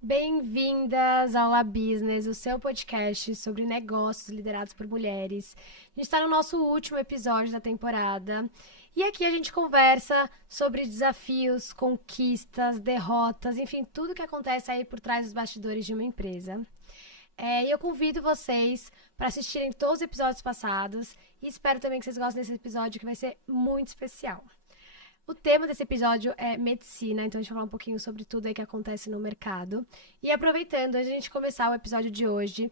Bem-vindas ao La Business, o seu podcast sobre negócios liderados por mulheres. A gente está no nosso último episódio da temporada e aqui a gente conversa sobre desafios, conquistas, derrotas, enfim, tudo que acontece aí por trás dos bastidores de uma empresa. E eu convido vocês para assistirem todos os episódios passados e espero também que vocês gostem desse episódio que vai ser muito especial. O tema desse episódio é medicina, então a gente vai falar um pouquinho sobre tudo aí que acontece no mercado. E aproveitando, a gente começar o episódio de hoje,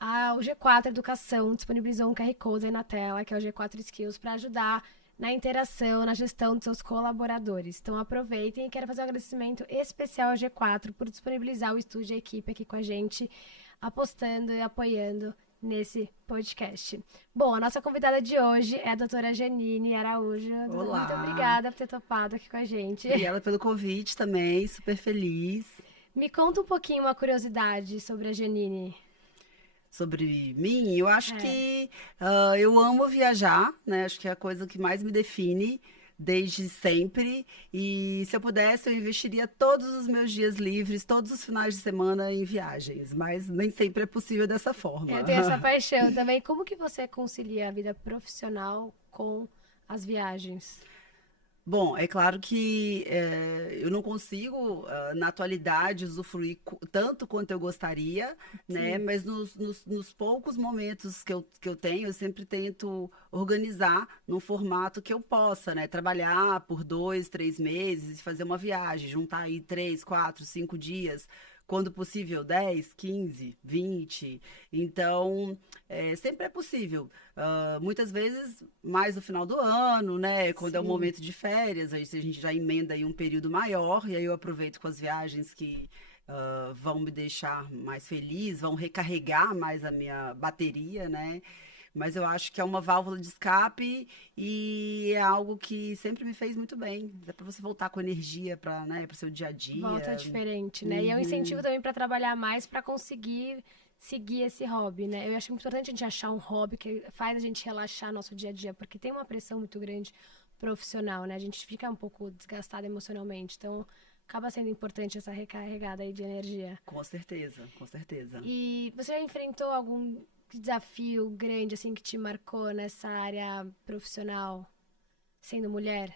o G4 Educação disponibilizou um QR Code aí na tela, que é o G4 Skills, para ajudar na interação, na gestão dos seus colaboradores. Então aproveitem e quero fazer um agradecimento especial ao G4 por disponibilizar o estúdio e a equipe aqui com a gente, apostando e apoiando nesse podcast. Bom, a nossa convidada de hoje é a doutora Janine Araújo. Olá. Muito obrigada por ter topado aqui com a gente. Obrigada pelo convite também, super feliz. Me conta um pouquinho uma curiosidade sobre a Janine. Sobre mim, eu acho que eu amo viajar, né? Acho que é a coisa que mais me define desde sempre. E se eu pudesse, eu investiria todos os meus dias livres, todos os finais de semana em viagens. Mas nem sempre é possível dessa forma. Eu tenho essa paixão também. Como que você concilia a vida profissional com as viagens? Bom, é claro que eu não consigo, na atualidade, usufruir tanto quanto eu gostaria, né? Mas nos poucos momentos que eu tenho, eu sempre tento organizar num formato que eu possa, né? Trabalhar por 2, 3 meses e fazer uma viagem, juntar aí 3, 4, 5 dias. Quando possível, 10, 15, 20. Então, sempre é possível. Muitas vezes, mais no final do ano, né? Quando é o momento de férias, aí a gente já emenda aí um período maior, e aí eu aproveito com as viagens que vão me deixar mais feliz, vão recarregar mais a minha bateria, né? Mas eu acho que é uma válvula de escape e é algo que sempre me fez muito bem. Dá para você voltar com energia para, né, para o seu dia a dia. Volta diferente, né? E é um incentivo também para trabalhar mais, para conseguir seguir esse hobby, né? Eu acho muito importante a gente achar um hobby que faz a gente relaxar nosso dia a dia, porque tem uma pressão muito grande profissional, né? A gente fica um pouco desgastado emocionalmente, então acaba sendo importante essa recarregada aí de energia. Com certeza, com certeza. E você já enfrentou algum desafio grande, assim, que te marcou nessa área profissional, sendo mulher?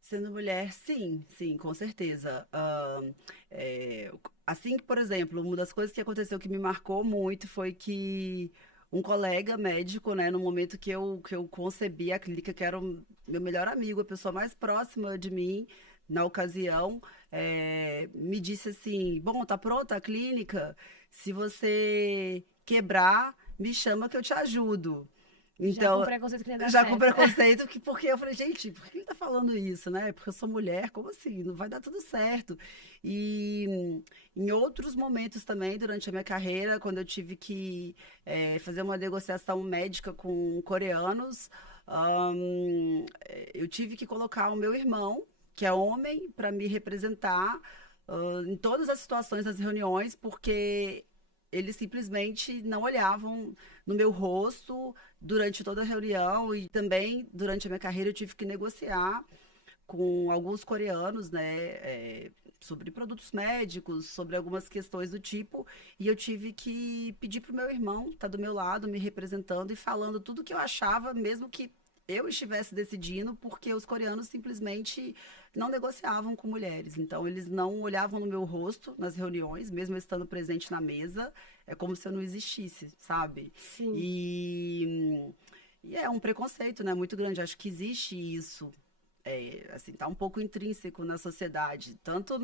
Sendo mulher, sim, com certeza. Assim que, por exemplo, uma das coisas que aconteceu que me marcou muito foi que um colega médico, né, no momento que eu concebi a clínica, que era o meu melhor amigo, a pessoa mais próxima de mim, na ocasião, me disse assim: bom, tá pronta a clínica? Se você quebrar, me chama que eu te ajudo. Já com Então, preconceito que nem dá já certo. com preconceito, porque eu falei, gente, por que ele tá falando isso, né? Porque eu sou mulher, como assim? Não vai dar tudo certo. E em outros momentos também, durante a minha carreira, quando eu tive que fazer uma negociação médica com coreanos, eu tive que colocar o meu irmão, que é homem, para me representar em todas as situações das reuniões, porque eles simplesmente não olhavam no meu rosto durante toda a reunião e também durante a minha carreira eu tive que negociar com alguns coreanos, né, sobre produtos médicos, sobre algumas questões do tipo, e eu tive que pedir para o meu irmão estar do meu lado, me representando e falando tudo o que eu achava, mesmo que eu estivesse decidindo, porque os coreanos simplesmente não negociavam com mulheres. Então, eles não olhavam no meu rosto nas reuniões, mesmo eu estando presente na mesa, é como se eu não existisse, sabe? Sim. E é um preconceito, né, muito grande. Acho que existe isso. Assim, tá um pouco intrínseco na sociedade, tanto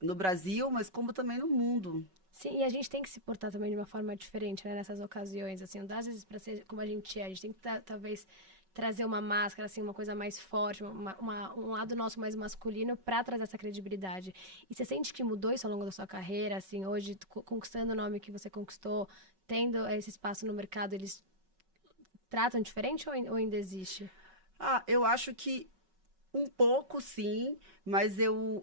no Brasil, mas como também no mundo. Sim, e a gente tem que se portar também de uma forma diferente, né, nessas ocasiões, assim, às vezes para ser como a gente tem que talvez trazer uma máscara, assim, uma coisa mais forte, um lado nosso mais masculino para trazer essa credibilidade. E você sente que mudou isso ao longo da sua carreira, assim, hoje, conquistando o nome que você conquistou, tendo esse espaço no mercado, eles tratam diferente ou ainda existe? Eu acho que um pouco, sim, mas eu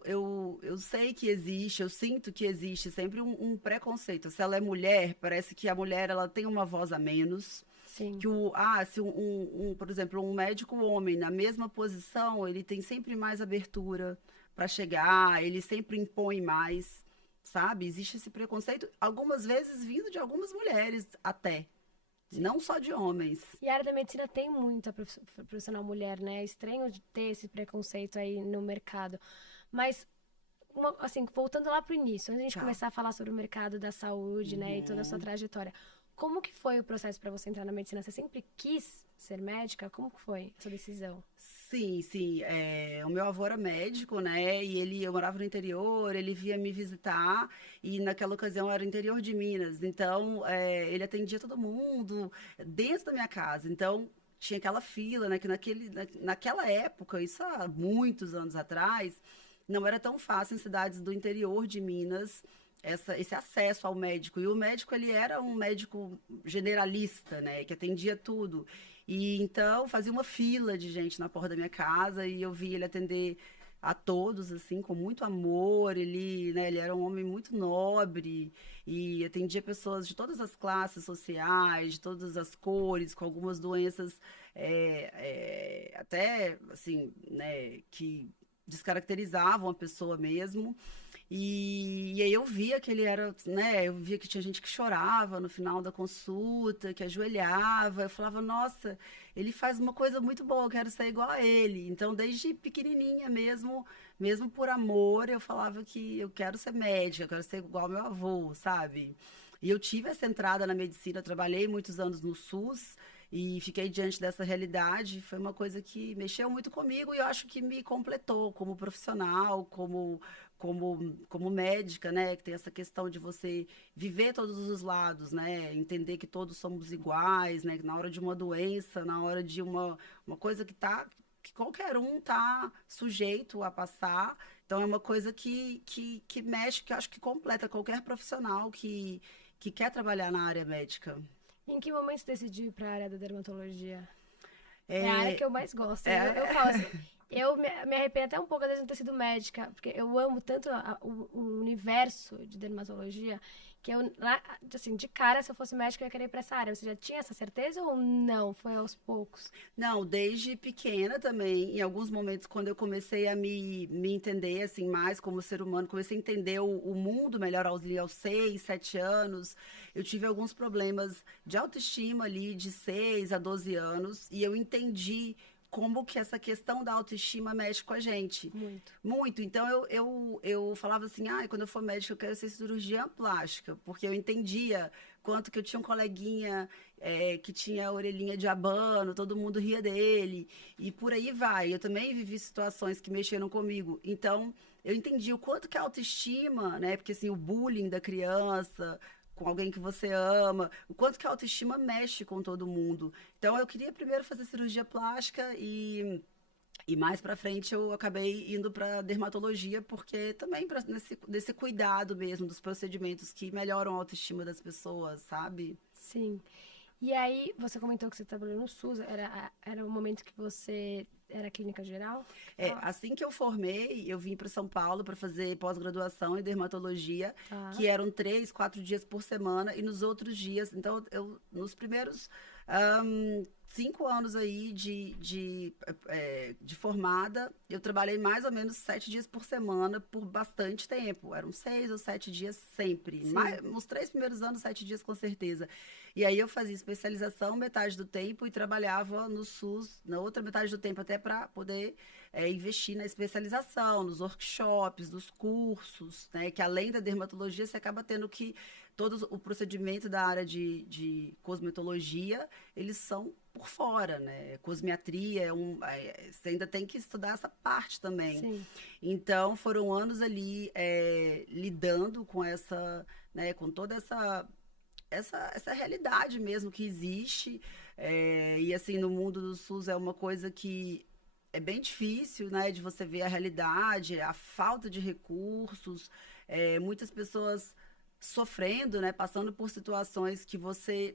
sei que existe, eu sinto que existe sempre um preconceito. Se ela é mulher, parece que a mulher ela tem uma voz a menos. Sim. Que se por exemplo, um médico homem na mesma posição, ele tem sempre mais abertura para chegar, ele sempre impõe mais, sabe? Existe esse preconceito, algumas vezes vindo de algumas mulheres até, não só de homens. E a área da medicina tem muita profissional mulher, né? É estranho de ter esse preconceito aí no mercado. Mas, assim, voltando lá pro início, antes de a gente Tá. começar a falar sobre o mercado da saúde, né, e toda a sua Uhum. trajetória, como que foi o processo para você entrar na medicina? Você sempre quis ser médica? Como que foi essa decisão? Sim, sim. O meu avô era médico, né? E eu morava no interior, ele via me visitar, e naquela ocasião era interior de Minas. Então, ele atendia todo mundo dentro da minha casa. Então, tinha aquela fila, né? Que naquela época, isso há muitos anos atrás, não era tão fácil em cidades do interior de Minas. Esse acesso ao médico. E o médico, ele era um médico generalista, né? Que atendia tudo. E então fazia uma fila de gente na porta da minha casa e eu vi ele atender a todos assim com muito amor. Ele era um homem muito nobre e atendia pessoas de todas as classes sociais, de todas as cores, com algumas doenças até assim, né, que descaracterizavam a pessoa mesmo. E aí eu via que ele era, né? Eu via que tinha gente que chorava no final da consulta, que ajoelhava. Eu falava, nossa, ele faz uma coisa muito boa, eu quero ser igual a ele. Então, desde pequenininha mesmo, mesmo por amor, eu falava que eu quero ser médica, eu quero ser igual ao meu avô, sabe? E eu tive essa entrada na medicina, eu trabalhei muitos anos no SUS. E fiquei diante dessa realidade, foi uma coisa que mexeu muito comigo e eu acho que me completou como profissional, como médica, né, que tem essa questão de você viver todos os lados, né, entender que todos somos iguais, né, que na hora de uma doença, na hora de uma coisa que qualquer um tá sujeito a passar. Então é uma coisa que mexe, que eu acho que completa qualquer profissional que quer trabalhar na área médica. Em que momento você decidiu ir para a área da dermatologia? É a área que É, eu mais gosto. Eu é, falo assim, eu me arrependo até um pouco, às vezes, de não ter sido médica, porque eu amo tanto o universo de dermatologia, que eu, assim, de cara, se eu fosse médica, eu ia querer ir pra essa área. Você já tinha essa certeza ou não? Foi aos poucos? Não, desde pequena também, em alguns momentos, quando eu comecei a me entender assim mais como ser humano, comecei a entender o mundo melhor aos 6, 7 anos, eu tive alguns problemas de autoestima ali de 6 a 12 anos, e eu entendi como que essa questão da autoestima mexe com a gente. Muito. Muito. Então eu falava assim, quando eu for médica, eu quero ser cirurgiã plástica, porque eu entendia quanto que eu tinha um coleguinha que tinha a orelhinha de abano, todo mundo ria dele, e por aí vai. Eu também vivi situações que mexeram comigo. Então, eu entendi o quanto que a autoestima, né? Porque assim, o bullying da criança com alguém que você ama, o quanto que a autoestima mexe com todo mundo. Então, eu queria primeiro fazer cirurgia plástica e mais pra frente eu acabei indo pra dermatologia, porque também nesse cuidado mesmo dos procedimentos que melhoram a autoestima das pessoas, sabe? Sim. E aí, você comentou que você trabalhou no SUS, era o momento que você era clínica geral? Fala. Assim que eu formei, eu vim para São Paulo para fazer pós-graduação em dermatologia, Tá. que eram 3, 4 dias por semana, e nos outros dias, então nos primeiros 5 anos aí de formada, eu trabalhei mais ou menos 7 dias por semana por bastante tempo. Eram 6 ou 7 dias sempre. Sim. Nos 3 primeiros anos, 7 dias com certeza. E aí eu fazia especialização metade do tempo e trabalhava no SUS na outra metade do tempo, até para poder investir na especialização, nos workshops, nos cursos, né? Que além da dermatologia, você acaba tendo que todo o procedimento da área de cosmetologia, eles são por fora, né? Cosmetria você ainda tem que estudar essa parte também. Sim. Então, foram anos ali lidando com né, com toda essa realidade mesmo que existe. E assim, no mundo do SUS é uma coisa que é bem difícil, né, de você ver a realidade, a falta de recursos, muitas pessoas sofrendo, né, passando por situações que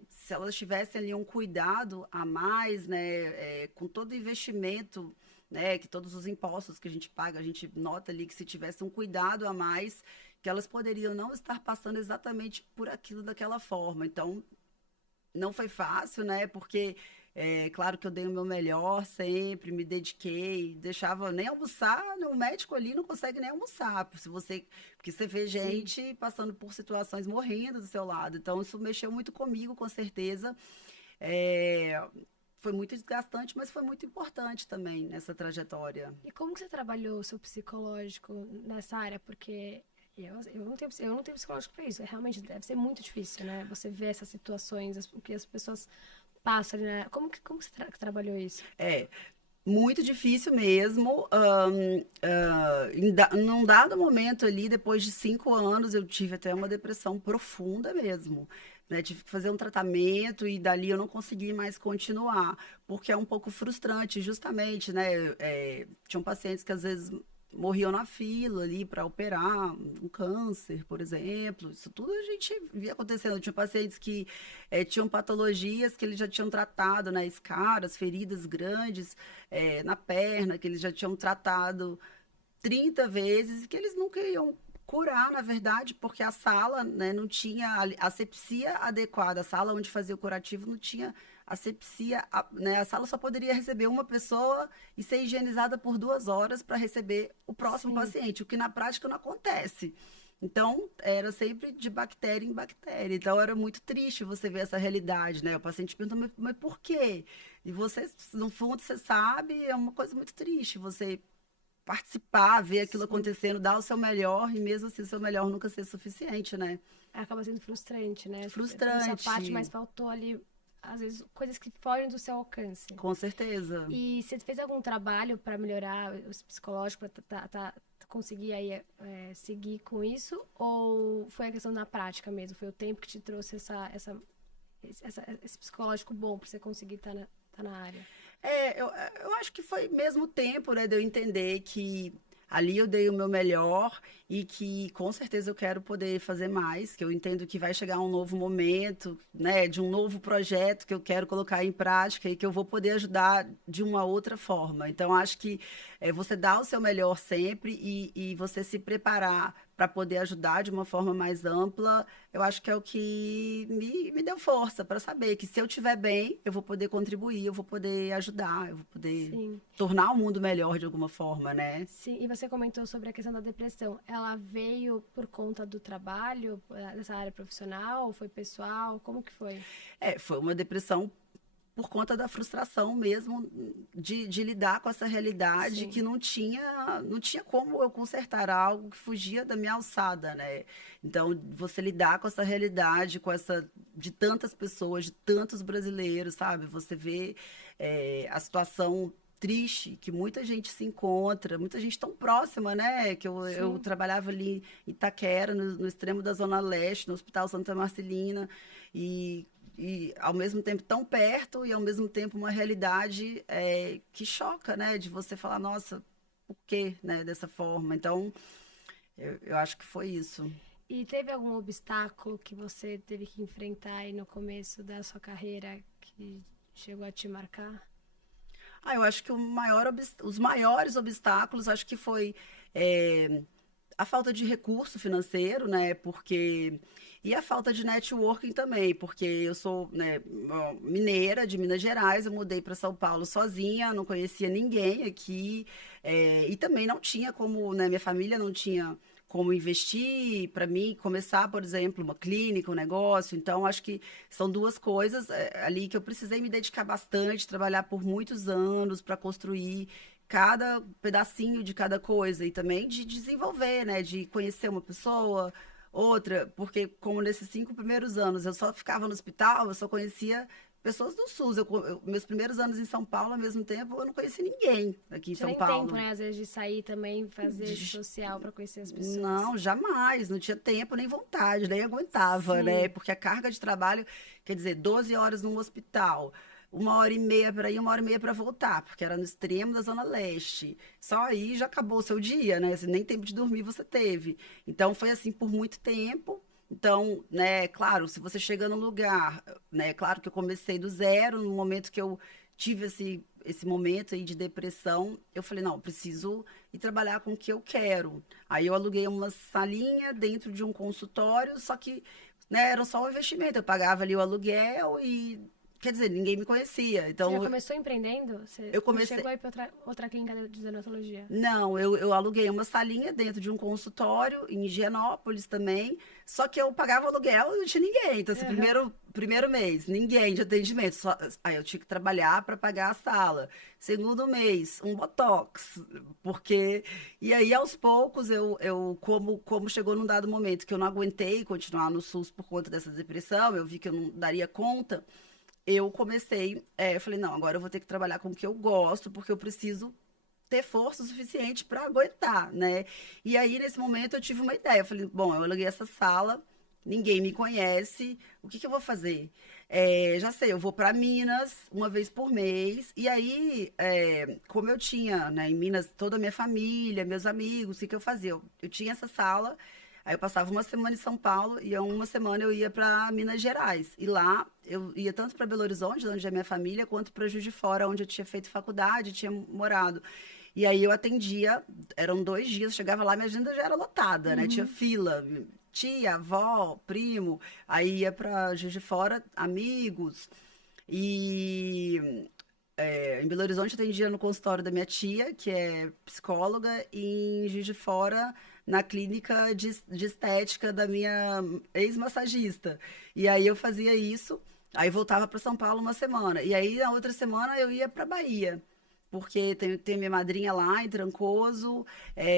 se elas tivessem ali um cuidado a mais, né, com todo o investimento, né, que todos os impostos que a gente paga, a gente nota ali que se tivesse um cuidado a mais, que elas poderiam não estar passando exatamente por aquilo daquela forma. Então, não foi fácil, né? Porque claro que eu dei o meu melhor sempre, me dediquei, deixava nem almoçar, né, o médico ali não consegue nem almoçar, porque você vê Sim. gente passando por situações morrendo do seu lado. Então isso mexeu muito comigo, com certeza. É, foi muito desgastante, mas foi muito importante também nessa trajetória. E como que você trabalhou o seu psicológico nessa área? Porque eu não tenho psicológico para isso. Realmente deve ser muito difícil, né? Você vê essas situações, o que as pessoas passam, né? Como que você trabalhou isso? É, muito difícil mesmo. Num dado momento ali, depois de 5 anos, eu tive até uma depressão profunda mesmo. Né? Tive que fazer um tratamento e dali eu não consegui mais continuar, porque é um pouco frustrante, justamente, né? Tinham pacientes que às vezes morriam na fila ali para operar um câncer, por exemplo. Isso tudo a gente via acontecendo. Tinha pacientes que tinham patologias que eles já tinham tratado, né? Escaras, feridas grandes na perna, que eles já tinham tratado 30 vezes e que eles nunca iam curar, na verdade, porque a sala, né, não tinha a asepsia adequada. A sala onde fazia o curativo não tinha asepsia, né? A sala só poderia receber uma pessoa e ser higienizada por 2 horas para receber o próximo Sim, paciente, o que na prática não acontece. Então, era sempre de bactéria em bactéria. Então, era muito triste você ver essa realidade, né? O paciente pergunta, mas por quê? E você, no fundo, você sabe, é uma coisa muito triste. Você participar, ver aquilo sim. acontecendo, dar o seu melhor e mesmo assim o seu melhor nunca ser suficiente, né? Acaba sendo frustrante, né? Você fez a sua parte, mas Frustrante, faltou ali, às vezes, coisas que fogem do seu alcance. com certeza. E você fez algum trabalho para melhorar o psicológico, para conseguir aí seguir com isso? Ou foi a questão da prática mesmo? Foi o tempo que te trouxe esse psicológico bom para você conseguir tá na área? Eu acho que foi mesmo tempo, né, de eu entender que ali eu dei o meu melhor e que com certeza eu quero poder fazer mais, que eu entendo que vai chegar um novo momento, né, de um novo projeto que eu quero colocar em prática e que eu vou poder ajudar de uma outra forma. Então, acho que você dá o seu melhor sempre e você se preparar para poder ajudar de uma forma mais ampla, eu acho que é o que me deu força para saber que se eu estiver bem, eu vou poder contribuir, eu vou poder ajudar, eu vou poder Sim. tornar o mundo melhor de alguma forma, né? Sim, e você comentou sobre a questão da depressão. Ela veio por conta do trabalho, dessa área profissional, foi pessoal? Como que foi? Foi uma depressão por conta da frustração mesmo de lidar com essa realidade Sim, que não tinha como eu consertar algo que fugia da minha alçada, né? Então, você lidar com essa realidade, de tantas pessoas, de tantos brasileiros, sabe? Você vê a situação triste que muita gente se encontra, muita gente tão próxima, né? Que eu sim, trabalhava ali em Itaquera, no extremo da Zona Leste, no Hospital Santa Marcelina, e ao mesmo tempo tão perto e ao mesmo tempo uma realidade que choca, né? De você falar, nossa, por quê, né? Dessa forma. Então, eu acho que foi isso. e teve algum obstáculo que você teve que enfrentar aí no começo da sua carreira que chegou a te marcar? Eu acho que os maiores obstáculos, acho que foi é, a falta de recurso financeiro, né? Porque e a falta de networking também, porque eu sou, né, mineira de Minas Gerais, eu mudei para São Paulo sozinha, não conhecia ninguém aqui, e também não tinha como, né, minha família não tinha como investir para mim começar, por exemplo, uma clínica, um negócio. Então, acho que são duas coisas ali que eu precisei me dedicar bastante, trabalhar por muitos anos para construir cada pedacinho de cada coisa e também de desenvolver, né? De conhecer uma pessoa, outra, porque como nesses 5 primeiros anos eu só ficava no hospital, eu só conhecia pessoas do SUS. Meus primeiros anos em São Paulo, ao mesmo tempo, eu não conhecia ninguém aqui em Tinha São nem tempo, Paulo. né, às vezes, de sair também, fazer esse De- social para conhecer as pessoas. Não, jamais, não tinha tempo nem vontade, nem aguentava, né? Sim, Porque a carga de trabalho, quer dizer, 12 horas num hospital, 1 hora e meia para ir, 1 hora e meia para voltar, porque era no extremo da Zona Leste. Só aí já acabou o seu dia, né? Assim, nem tempo de dormir você teve. Então foi assim por muito tempo. Então, né, claro, se você chega num lugar, né, claro que eu comecei do zero, no momento que eu tive esse momento aí de depressão, eu falei, não, preciso ir trabalhar com o que eu quero. Aí eu aluguei uma salinha dentro de um consultório, só que né, era só um investimento. Eu pagava ali o aluguel e, quer dizer, ninguém me conhecia. Você já Então, começou empreendendo? Você eu não comecei. chegou aí para outra clínica de dermatologia? Não, eu aluguei uma salinha dentro de um consultório em Higienópolis também, só que eu pagava aluguel e não tinha ninguém. Então, esse Aham. primeiro mês, ninguém de atendimento. Aí eu tinha que trabalhar para pagar a sala. Segundo mês, um botox, porque... E aí, aos poucos, como chegou num dado momento que eu não aguentei continuar no SUS por conta dessa depressão, eu vi que eu não daria conta, eu comecei, eu falei, não, agora eu vou ter que trabalhar com o que eu gosto, porque eu preciso ter força o suficiente para aguentar, né? E aí, nesse momento, eu tive uma ideia. Eu falei, bom, eu aluguei essa sala, ninguém me conhece, o que que eu vou fazer? Já sei, eu vou para Minas uma vez por mês, e aí, como eu tinha, né, em Minas toda a minha família, meus amigos, o que que eu fazia? Eu tinha essa sala, aí eu passava uma semana em São Paulo, e uma semana eu ia para Minas Gerais. E lá eu ia tanto para Belo Horizonte, onde é minha família, quanto para Juiz de Fora, onde eu tinha feito faculdade, tinha morado. E aí eu atendia, eram 2 dias, chegava lá, minha agenda já era lotada, né? Tinha Uhum. fila, tia, avó, primo, aí ia para Juiz de Fora, amigos. E em Belo Horizonte eu atendia no consultório da minha tia, que é psicóloga, e em Juiz de Fora, na clínica de estética da minha ex-massagista. E aí eu fazia isso, aí voltava para São Paulo uma semana. E aí na outra semana eu ia para Bahia. Porque tem minha madrinha lá em Trancoso,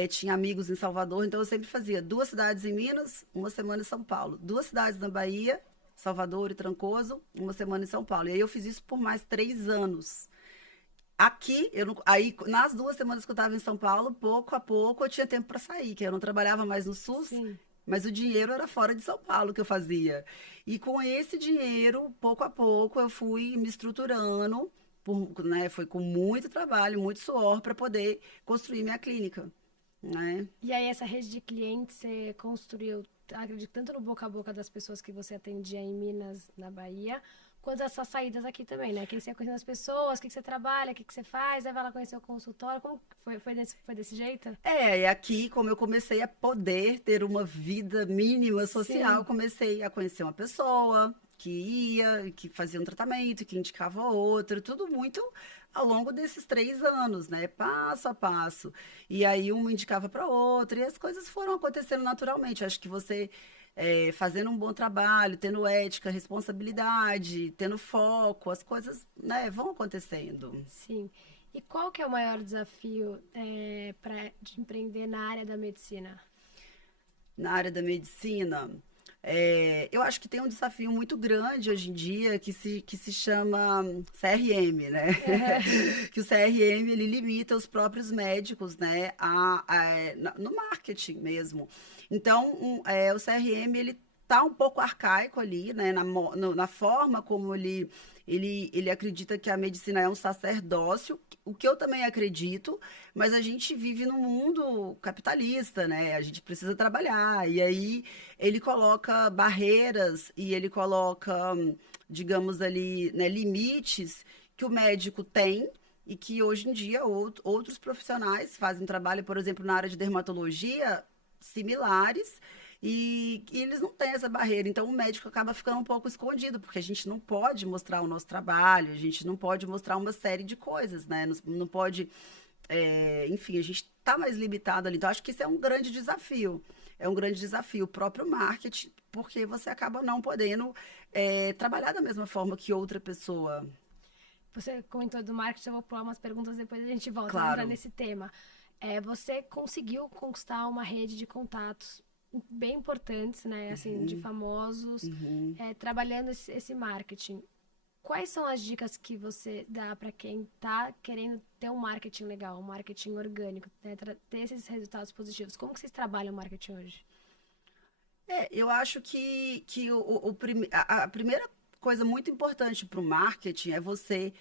tinha amigos em Salvador, então eu sempre fazia 2 cidades em Minas, uma semana em São Paulo. 2 cidades na Bahia, Salvador e Trancoso, uma semana em São Paulo. E aí eu fiz isso por mais 3 anos. Aqui, eu não, aí nas 2 semanas que eu estava em São Paulo, pouco a pouco eu tinha tempo para sair, que eu não trabalhava mais no SUS, Sim. mas o dinheiro era fora de São Paulo que eu fazia. E com esse dinheiro, pouco a pouco, eu fui me estruturando, né, foi com muito trabalho, muito suor para poder construir minha clínica, né? E aí, essa rede de clientes você construiu, acredito, tanto no boca a boca das pessoas que você atendia em Minas, na Bahia, quanto as suas saídas aqui também, né? Que você ia conhecendo as pessoas, o que que você trabalha, o que que você faz, aí vai lá conhecer o consultório. Como que foi? Foi desse jeito? E aqui, como eu comecei a poder ter uma vida mínima social, Sim, comecei a conhecer uma pessoa que ia, que fazia um tratamento, que indicava outra, tudo muito ao longo desses 3 anos, né? Passo a passo. E aí uma indicava para outra, e as coisas foram acontecendo naturalmente. Acho que você, fazendo um bom trabalho, tendo ética, responsabilidade, tendo foco, as coisas, né, vão acontecendo. sim. E qual que é o maior desafio para de empreender na área da medicina? Na área da medicina, eu acho que tem um desafio muito grande hoje em dia que se chama CRM, né? Que o CRM ele limita os próprios médicos, né, no marketing mesmo. Então, o CRM ele tá um pouco arcaico ali, né, na forma como ele acredita que a medicina é um sacerdócio, o que eu também acredito, mas a gente vive num mundo capitalista, né? A gente precisa trabalhar. E aí ele coloca barreiras e ele coloca, digamos ali, né, limites que o médico tem e que hoje em dia outros profissionais fazem trabalho, por exemplo, na área de dermatologia, similares. E eles não têm essa barreira, então o médico acaba ficando um pouco escondido, porque a gente não pode mostrar o nosso trabalho, a gente não pode mostrar uma série de coisas, né? Não pode, enfim, a gente está mais limitado ali. Então, acho que isso é um grande desafio. É um grande desafio o próprio marketing, porque você acaba não podendo trabalhar da mesma forma que outra pessoa. Você comentou do marketing, eu vou pular umas perguntas, depois a gente volta, vamos entrar Claro. nesse tema. Você conseguiu conquistar uma rede de contatos bem importantes, né, assim, de Uhum, famosos, uhum. trabalhando esse marketing. Quais são as dicas que você dá para quem está querendo ter um marketing legal, um marketing orgânico, né, ter esses resultados positivos? Como que vocês trabalham o marketing hoje? Eu acho que a primeira coisa muito importante para o marketing é você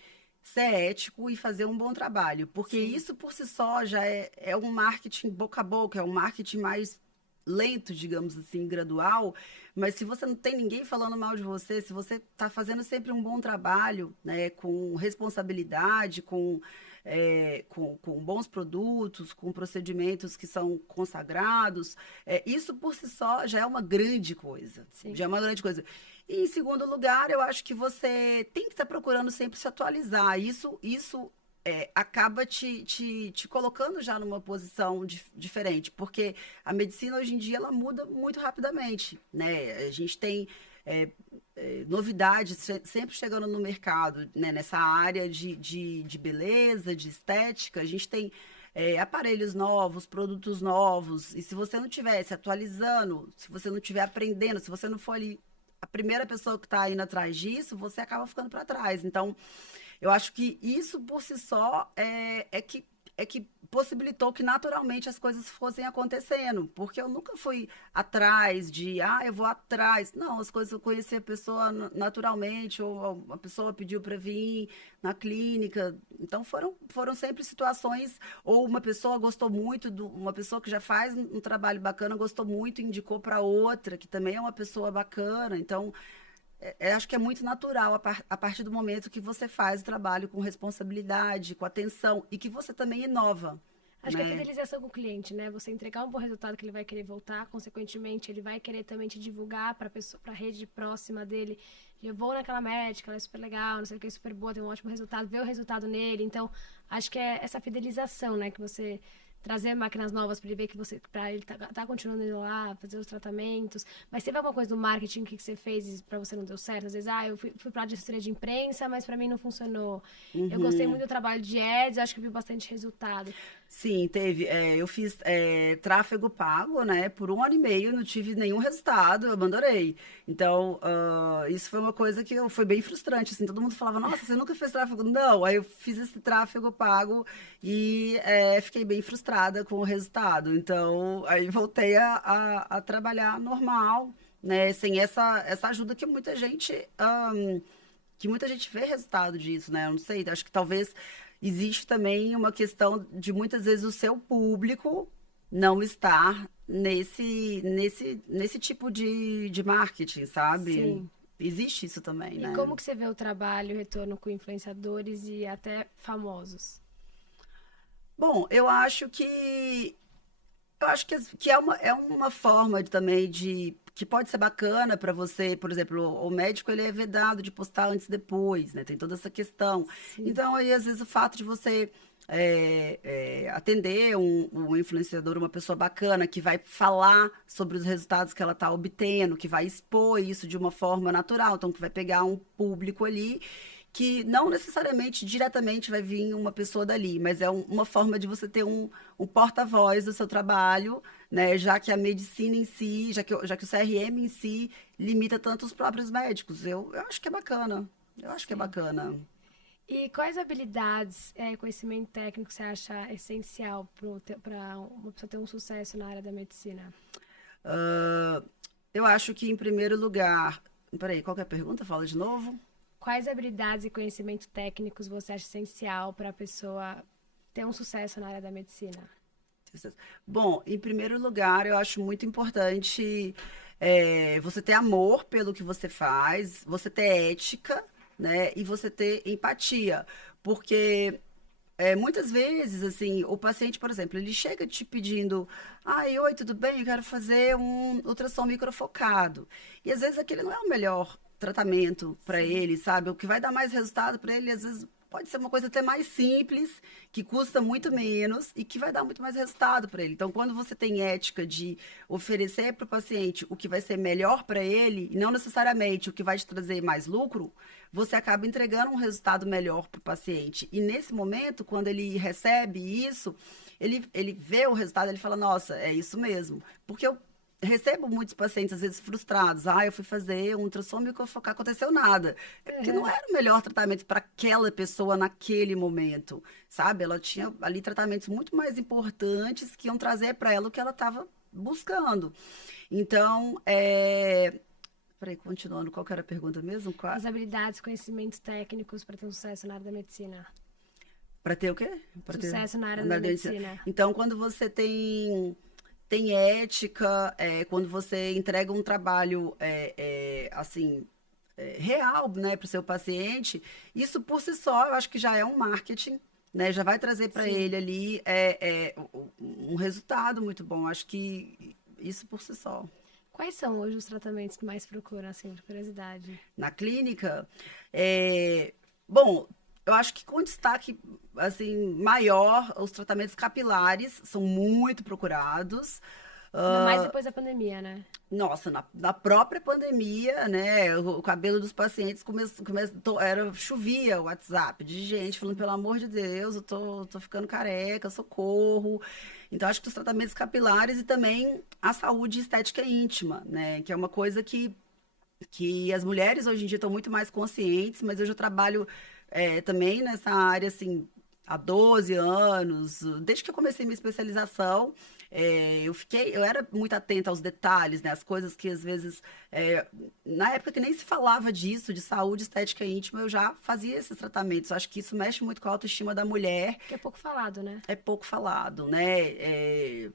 ser ético e fazer um bom trabalho, porque Sim, isso por si só já é um marketing boca a boca, é um marketing mais lento, digamos assim, gradual, mas se você não tem ninguém falando mal de você, se você está fazendo sempre um bom trabalho, né, com responsabilidade, com bons produtos, com procedimentos que são consagrados, isso por si só já é uma grande coisa. Sim. Já é uma grande coisa. E, em segundo lugar, eu acho que você tem que estar procurando sempre se atualizar. Isso acaba te colocando já numa posição diferente, porque a medicina hoje em dia ela muda muito rapidamente, né? A gente tem novidades sempre chegando no mercado, né? Nessa área de beleza, de estética, a gente tem aparelhos novos, produtos novos, e se você não estiver se atualizando, se você não estiver aprendendo, se você não for ali a primeira pessoa que está indo atrás disso, você acaba ficando para trás. Então, eu acho que isso por si só é que possibilitou que naturalmente as coisas fossem acontecendo, porque eu nunca fui atrás eu vou atrás. Não, as coisas eu conheci a pessoa naturalmente, ou a pessoa pediu para vir na clínica. Então foram sempre situações, ou uma pessoa gostou muito, uma pessoa que já faz um trabalho bacana, gostou muito, indicou para outra, que também é uma pessoa bacana. Então, acho que é muito natural a partir do momento que você faz o trabalho com responsabilidade, com atenção e que você também inova, Acho que é né? fidelização com o cliente, né? Você entregar um bom resultado que ele vai querer voltar, consequentemente, ele vai querer também te divulgar para pessoa, para a rede próxima dele. Eu vou naquela médica, ela é super legal, não sei o que, é super boa, tem um ótimo resultado, vê o resultado nele. Então, acho que é essa fidelização, né? Que você trazer máquinas novas para ele ver que você, para ele tá continuando indo lá, fazer os tratamentos. Mas teve alguma coisa do marketing que você fez para você não deu certo? Às vezes, eu fui para a assessoria de imprensa, mas para mim não funcionou. Eu gostei muito Uhum. do trabalho de ads, acho que vi bastante resultado. Sim, teve. Eu fiz tráfego pago, né? Por 1 ano e meio, não tive nenhum resultado, eu abandonei. Então, isso foi uma coisa que foi bem frustrante. Assim, todo mundo falava, nossa, você nunca fez tráfego? Não, aí eu fiz esse tráfego pago e fiquei bem frustrada com o resultado. Então, aí voltei a trabalhar normal, né? Sem essa ajuda que muita gente vê resultado disso, né? Eu não sei, acho que talvez existe também uma questão de muitas vezes o seu público não estar nesse tipo de marketing, sabe? Sim. Existe isso também, E né? como que você vê o trabalho, o retorno com influenciadores e até famosos? Bom, eu acho que é uma forma também que pode ser bacana para você, por exemplo, o médico ele é vedado de postar antes e depois, né? Tem toda essa questão. Sim, Então, aí, às vezes, o fato de você atender um influenciador, uma pessoa bacana, que vai falar sobre os resultados que ela está obtendo, que vai expor isso de uma forma natural, então que vai pegar um público ali que não necessariamente diretamente vai vir uma pessoa dali, mas é uma forma de você ter um porta-voz do seu trabalho, né? Já que a medicina em si, já que o CRM em si limita tanto os próprios médicos. Eu acho que é bacana. Eu acho que é sim. bacana. E quais habilidades, conhecimento técnico você acha essencial para uma pessoa ter um sucesso na área da medicina? Ah, eu acho que, em primeiro lugar. Peraí, qual que é a pergunta? Fala de novo. Quais habilidades e conhecimento técnicos você acha essencial para a pessoa ter um sucesso na área da medicina? Bom, em primeiro lugar, eu acho muito importante você ter amor pelo que você faz, você ter ética, né? E você ter empatia. Porque muitas vezes, assim, o paciente, por exemplo, ele chega te pedindo, ai, oi, tudo bem? Eu quero fazer um ultrassom microfocado. E às vezes aquele não é o melhor tratamento para Sim, ele, sabe? O que vai dar mais resultado para ele, às vezes, pode ser uma coisa até mais simples, que custa muito menos e que vai dar muito mais resultado para ele. Então, quando você tem ética de oferecer para o paciente o que vai ser melhor para ele, e não necessariamente o que vai te trazer mais lucro, você acaba entregando um resultado melhor para o paciente. E nesse momento, quando ele recebe isso, ele vê o resultado, ele fala, nossa, é isso mesmo. Porque eu recebo muitos pacientes, às vezes, frustrados. Eu fui fazer um ultrassom microfocar, aconteceu nada. É porque não Uhum. era o melhor tratamento para aquela pessoa naquele momento, sabe? Ela tinha ali tratamentos muito mais importantes que iam trazer para ela o que ela estava buscando. Então, peraí, continuando, qual que era a pergunta mesmo? As habilidades, conhecimentos técnicos para ter um sucesso na área da medicina. Para ter o quê? Para ter Sucesso na área da na dentista. medicina. Então, quando você tem tem ética, quando você entrega um trabalho assim real, né, para o seu paciente, isso por si só eu acho que já é um marketing, né, já vai trazer para Sim. ele ali um resultado muito bom. Acho que isso por si só. Quais são hoje os tratamentos que mais procuram, assim, por curiosidade? Na clínica, é, bom, eu acho que com destaque assim maior, os tratamentos capilares são muito procurados. Ainda mais depois da pandemia, né? Nossa, na própria pandemia, né, o cabelo dos pacientes chovia o WhatsApp de gente falando, pelo amor de Deus, eu tô ficando careca, socorro. Então, acho que os tratamentos capilares e também a saúde estética íntima, né, que é uma coisa que as mulheres hoje em dia estão muito mais conscientes, mas eu já trabalho também nessa área, assim, há 12 anos, desde que eu comecei minha especialização, eu era muito atenta aos detalhes, né, as coisas que às vezes, na época que nem se falava disso, de saúde estética íntima, eu já fazia esses tratamentos. Acho que isso mexe muito com a autoestima da mulher, Que é pouco falado, né? é pouco falado, né?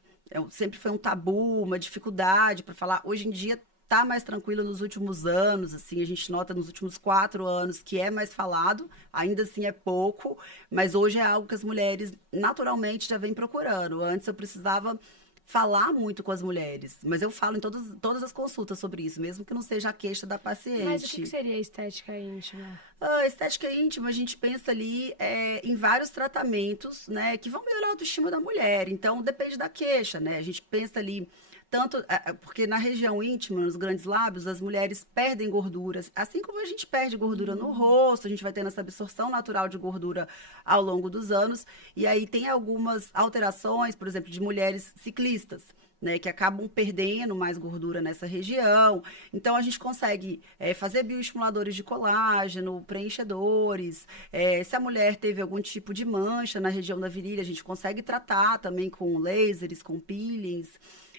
Sempre foi um tabu, uma dificuldade para falar. Hoje em dia tá mais tranquilo nos últimos anos, assim, a gente nota nos últimos 4 anos que é mais falado, ainda assim é pouco, mas hoje é algo que as mulheres naturalmente já vêm procurando. Antes eu precisava falar muito com as mulheres, mas eu falo em todas as consultas sobre isso, mesmo que não seja a queixa da Mas o que paciente. seria estética íntima? A estética íntima, a gente pensa ali em vários tratamentos, né, que vão melhorar a autoestima da mulher. Então, depende da queixa, né? A gente pensa ali tanto, porque na região íntima, nos grandes lábios, as mulheres perdem gorduras, assim como a gente perde gordura no rosto, a gente vai tendo essa absorção natural de gordura ao longo dos anos. E aí tem algumas alterações, por exemplo, de mulheres ciclistas, né, que acabam perdendo mais gordura nessa região. Então, a gente consegue fazer bioestimuladores de colágeno, preenchedores. Se a mulher teve algum tipo de mancha na região da virilha, a gente consegue tratar também com lasers, com peelings.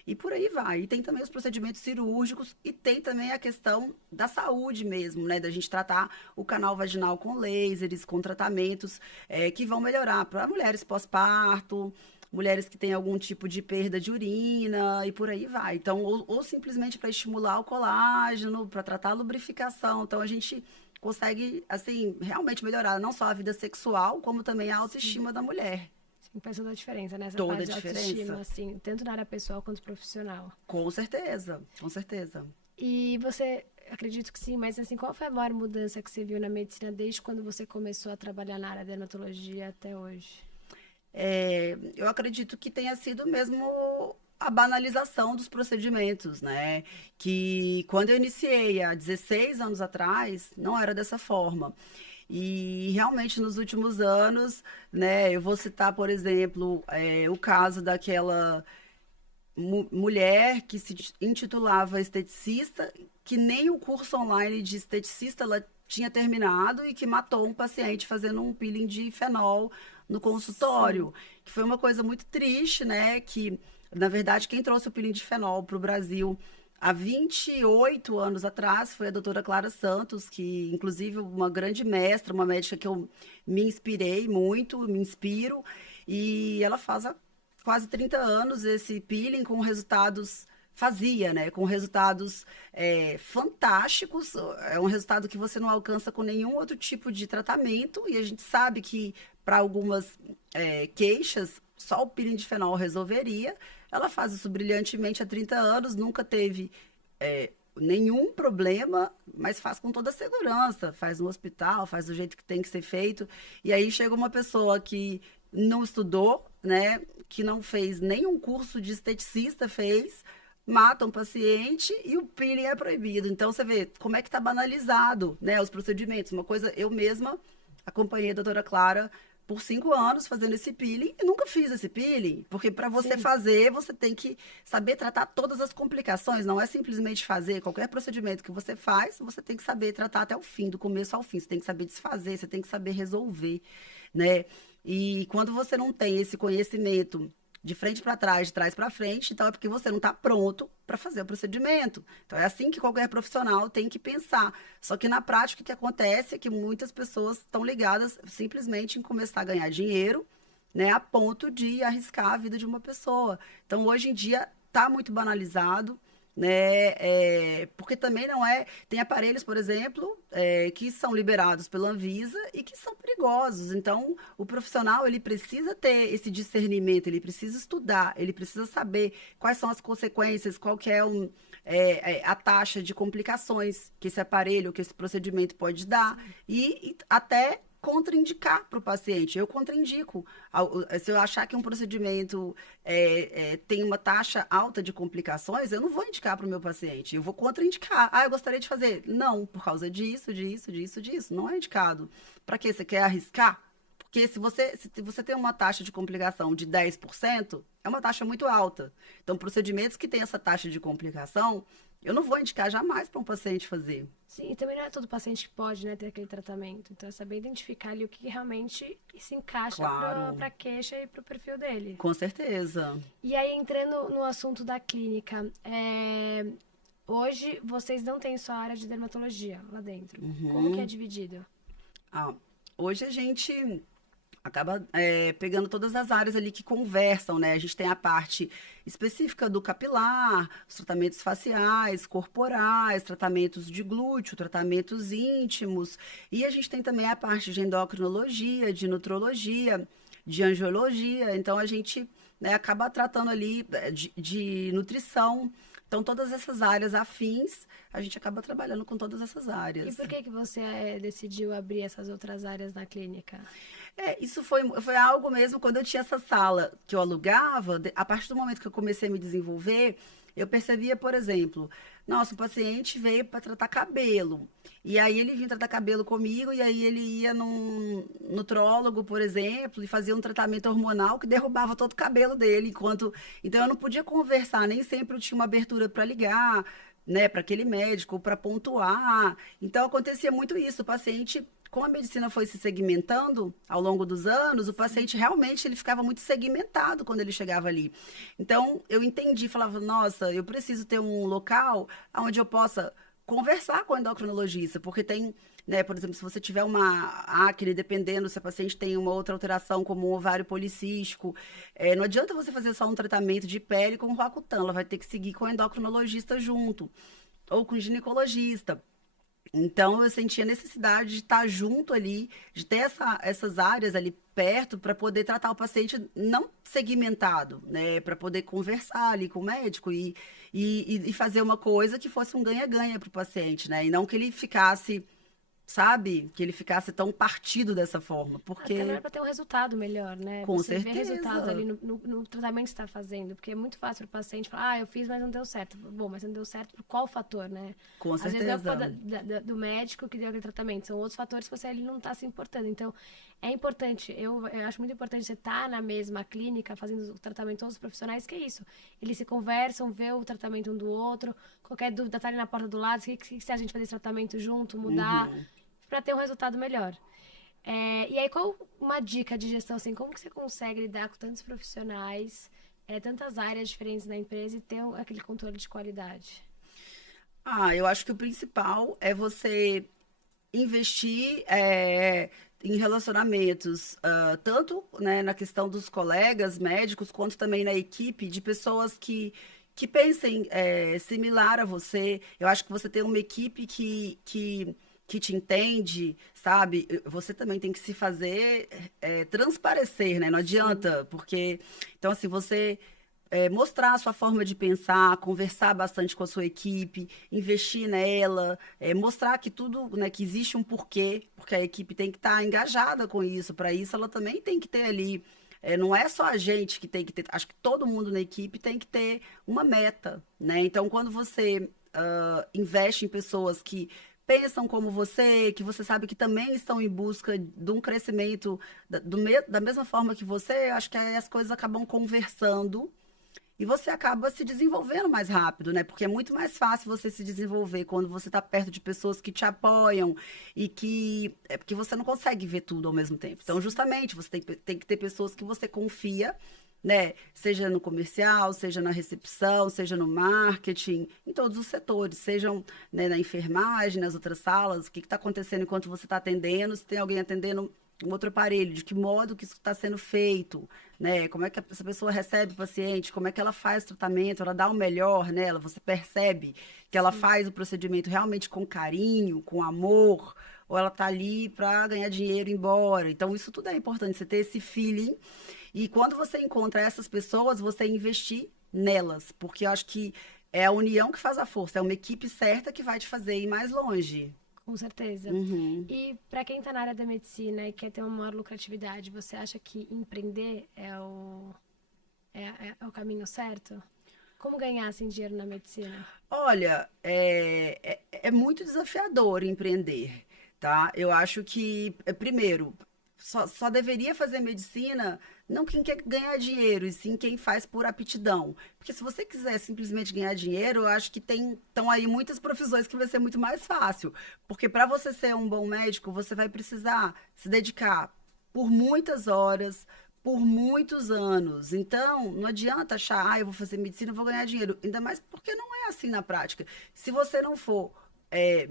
E por aí vai. E tem também os procedimentos cirúrgicos e tem também a questão da saúde mesmo, né? Da gente tratar o canal vaginal com lasers, com tratamentos que vão melhorar para mulheres pós-parto, mulheres que têm algum tipo de perda de urina e por aí vai. Então, ou simplesmente para estimular o colágeno, para tratar a lubrificação. Então, a gente consegue, assim, realmente melhorar não só a vida sexual, como também a Sim. autoestima da mulher. Sim, faz toda a diferença nessa Toda parte a de autoestima, diferença. assim, tanto na área pessoal quanto profissional. Com certeza, com certeza. E você, acredito que sim, mas assim, qual foi a maior mudança que você viu na medicina desde quando você começou a trabalhar na área da dermatologia até hoje? Eu acredito que tenha sido mesmo a banalização dos procedimentos, né? Que quando eu iniciei há 16 anos atrás, não era dessa forma. E realmente nos últimos anos, né, eu vou citar, por exemplo, o caso daquela mulher que se intitulava esteticista, que nem o curso online de esteticista ela tinha terminado e que matou um paciente fazendo um peeling de fenol no Sim, consultório, que foi uma coisa muito triste, né? Que, na verdade, quem trouxe o peeling de fenol para o Brasil há 28 anos atrás foi a doutora Clara Santos, que, inclusive, uma grande mestra, uma médica que eu me inspirei muito, me inspiro, e ela faz há quase 30 anos esse peeling com resultados fazia, né? Com resultados fantásticos. É um resultado que você não alcança com nenhum outro tipo de tratamento. E a gente sabe que para algumas queixas, só o peeling de fenol resolveria. Ela faz isso brilhantemente há 30 anos, nunca teve nenhum problema, mas faz com toda a segurança. Faz no hospital, faz do jeito que tem que ser feito. E aí chega uma pessoa que não estudou, né? Que não fez nenhum curso de esteticista, fez, mata um paciente e o peeling é proibido. Então você vê como é que está banalizado, né, os procedimentos. Uma coisa, eu mesma acompanhei a doutora Clara por 5 anos fazendo esse peeling e nunca fiz esse peeling, porque para você sim, fazer, você tem que saber tratar todas as complicações, não é simplesmente fazer. Qualquer procedimento que você faz, você tem que saber tratar até o fim, do começo ao fim. Você tem que saber desfazer, você tem que saber resolver, né? E quando você não tem esse conhecimento de frente para trás, de trás para frente, então é porque você não está pronto para fazer o procedimento. Então é assim que qualquer profissional tem que pensar. Só que na prática o que acontece é que muitas pessoas estão ligadas simplesmente em começar a ganhar dinheiro, né, a ponto de arriscar a vida de uma pessoa. Então hoje em dia tá muito banalizado, né? Porque também não é. Tem aparelhos, por exemplo, que são liberados pela Anvisa e que são perigosos. Então, o profissional ele precisa ter esse discernimento, ele precisa estudar, ele precisa saber quais são as consequências, qual que é a taxa de complicações que esse aparelho, que esse procedimento pode dar, e até contraindicar para o paciente. Eu contraindico. Se eu achar que um procedimento tem uma taxa alta de complicações, eu não vou indicar para o meu paciente. Eu vou contraindicar. Ah, eu gostaria de fazer. Não, por causa disso, disso, disso, disso. Não é indicado. Para quê? Você quer arriscar? Porque se você tem uma taxa de complicação de 10%, é uma taxa muito alta. Então, procedimentos que têm essa taxa de complicação, eu não vou indicar jamais para um paciente fazer. Sim, e também não é todo paciente que pode, né, ter aquele tratamento. Então, é saber identificar ali o que realmente se encaixa Claro, para a queixa e para o perfil dele. com certeza. E aí, entrando no assunto da clínica, hoje vocês não têm só a área de dermatologia lá dentro. Como que é dividido? Ah, hoje a gente acaba pegando todas as áreas ali que conversam, né? A gente tem a parte específica do capilar, os tratamentos faciais, corporais, tratamentos de glúteo, tratamentos íntimos, e a gente tem também a parte de endocrinologia, de nutrologia, de angiologia. Então a gente, né, acaba tratando ali de nutrição. Então todas essas áreas afins, a gente acaba trabalhando com todas essas E áreas. por que que você decidiu abrir essas outras áreas na clínica? Isso foi algo mesmo quando eu tinha essa sala que eu alugava, a partir do momento que eu comecei a me desenvolver, eu percebia, por exemplo, nossa, o paciente veio para tratar cabelo. E aí ele vinha tratar cabelo comigo, e aí ele ia num nutrólogo, por exemplo, e fazia um tratamento hormonal que derrubava todo o cabelo dele, então eu não podia conversar, nem sempre eu tinha uma abertura para ligar, né, para aquele médico, para pontuar. Então acontecia muito isso, o paciente, como a medicina foi se segmentando ao longo dos anos, o paciente realmente ele ficava muito segmentado quando ele chegava ali. Então, eu entendi, falava, nossa, eu preciso ter um local onde eu possa conversar com o endocrinologista, porque tem, né, por exemplo, se você tiver uma acne, dependendo se a paciente tem uma outra alteração, como um ovário policístico, não adianta você fazer só um tratamento de pele com Roacutan, ela vai ter que seguir com o endocrinologista junto, ou com o ginecologista. Então, eu sentia necessidade de estar junto ali, de ter essas áreas ali perto para poder tratar o paciente não segmentado, né? Para poder conversar ali com o médico e fazer uma coisa que fosse um ganha-ganha para o paciente, né? E não que ele ficasse, sabe? Que ele ficasse tão partido dessa forma, Até porque para ter um resultado melhor, né? com Você vê resultados ali certeza, no tratamento que você está fazendo, porque é muito fácil o paciente falar, eu fiz, mas não deu certo. Bom, mas não deu certo por qual fator, né? com Às vezes não é culpa certeza. do médico que deu aquele tratamento, são outros fatores que você ali não está se importando. Então, é importante, eu acho muito importante você estar na mesma clínica, fazendo o tratamento todos os profissionais, que é isso. Eles se conversam, vê o tratamento um do outro, qualquer dúvida tá ali na porta do lado, se a gente fazer esse tratamento junto, mudar, Uhum. para ter um resultado melhor. E aí, qual uma dica de gestão, assim, como que você consegue lidar com tantos profissionais, tantas áreas diferentes na empresa e ter aquele controle de qualidade? Eu acho que o principal é você investir em relacionamentos, tanto, né, na questão dos colegas médicos, quanto também na equipe de pessoas que pensem similar a você. Eu acho que você tem uma equipe que te entende, sabe? Você também tem que se fazer transparecer, né? Não Sim. adianta, porque... Então, assim, você mostrar a sua forma de pensar, conversar bastante com a sua equipe, investir nela, mostrar que tudo, né, que existe um porquê, porque a equipe tem que estar engajada com isso. Para isso, ela também tem que ter ali. Não é só a gente que tem que ter, acho que todo mundo na equipe tem que ter uma meta, né? Então, quando você investe em pessoas que pensam como você, que você sabe que também estão em busca de um crescimento da mesma forma que você, eu acho que aí as coisas acabam conversando e você acaba se desenvolvendo mais rápido, né? Porque é muito mais fácil você se desenvolver quando você está perto de pessoas que te apoiam e que é porque você não consegue ver tudo ao mesmo tempo. Então, justamente, você tem que ter pessoas que você confia, né? Seja no comercial, seja na recepção, seja no marketing, em todos os setores, sejam, né, na enfermagem, nas outras salas, o que está acontecendo enquanto você está atendendo, se tem alguém atendendo um outro aparelho, de que modo que isso está sendo feito, né? Como é que essa pessoa recebe o paciente, como é que ela faz o tratamento, ela dá o melhor nela, você percebe que ela Sim. faz o procedimento realmente com carinho, com amor, ou ela tá ali para ganhar dinheiro e ir embora. Então, isso tudo é importante, você ter esse feeling. E quando você encontra essas pessoas, você investir nelas, porque eu acho que é a união que faz a força, é uma equipe certa que vai te fazer ir mais longe. Com certeza. Uhum. E para quem está na área da medicina e quer ter uma maior lucratividade, você acha que empreender é o caminho certo? Como ganhar assim, dinheiro na medicina? Olha, é muito desafiador empreender, tá? Eu acho que, primeiro, só deveria fazer medicina não quem quer ganhar dinheiro, e sim quem faz por aptidão. Porque se você quiser simplesmente ganhar dinheiro, eu acho que estão aí muitas profissões que vai ser muito mais fácil. Porque para você ser um bom médico, você vai precisar se dedicar por muitas horas, por muitos anos. Então, não adianta achar, eu vou fazer medicina, eu vou ganhar dinheiro. Ainda mais porque não é assim na prática. Se você não for é,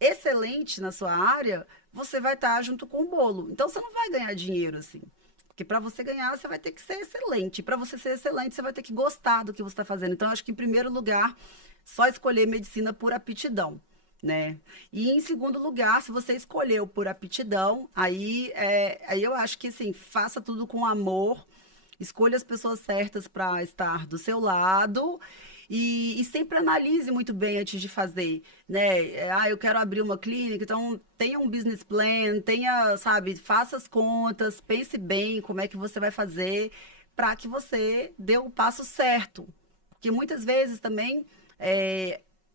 excelente na sua área, você vai estar junto com o bolo. Então, você não vai ganhar dinheiro assim. Porque para você ganhar, você vai ter que ser excelente. Para você ser excelente, você vai ter que gostar do que você está fazendo. Então, eu acho que, em primeiro lugar, só escolher medicina por aptidão, né? E em segundo lugar, se você escolheu por aptidão, aí eu acho que assim, faça tudo com amor, escolha as pessoas certas para estar do seu lado e sempre analise muito bem antes de fazer, né? Eu quero abrir uma clínica, então tenha um business plan, tenha, sabe, faça as contas, pense bem como é que você vai fazer para que você dê o passo certo. Porque muitas vezes também